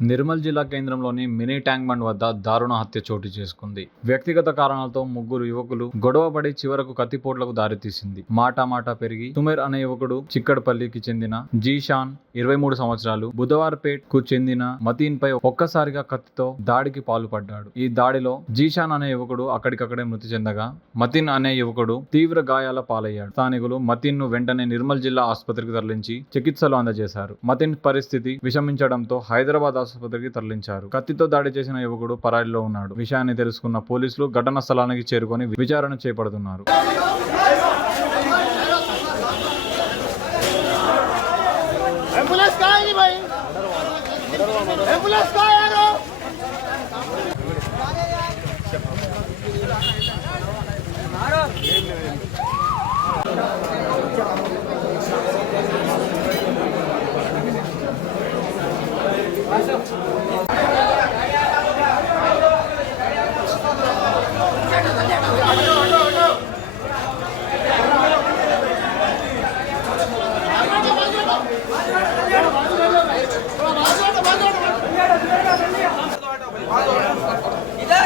నిర్మల్ జిల్లా కేంద్రంలోని mini tank bund వద్ద దారుణ హత్య చోటు చేసుకుంది. వ్యక్తిగత కారణాలతో ముగ్గురు యువకులు గొడవపడి చివరకు కత్తిపోట్లకు దారితీసింది. మాట పెరిగి సుమేర్ అనే యువకుడు చిక్కడపల్లికి చెందిన జీషాన్ 23 సంవత్సరాలు బుధవార్పేట్ కు చెందిన మతీన్ పై ఒక్కసారిగా కత్తితో దాడికి పాల్పడ్డాడు. ఈ దాడిలో జీషాన్ అనే యువకుడు అక్కడికక్కడే మృతి చెందగా మతీన్ అనే యువకుడు తీవ్ర గాయాల పాలయ్యాడు. స్థానికులు మతీన్ ను వెంటనే నిర్మల్ జిల్లా ఆసుపత్రికి తరలించి చికిత్సలు అందజేశారు. మతీన్ పరిస్థితి విషమించడంతో హైదరాబాద్ ఆసుపత్రికి తరలించారు. కత్తితో దాడి చేసిన యువకుడు పరారీలో ఉన్నాడు. విషయాన్ని తెలుసుకున్న పోలీసులు ఘటనా స్థలానికి చేరుకొని విచారణ చేపడుతున్నారు. इधर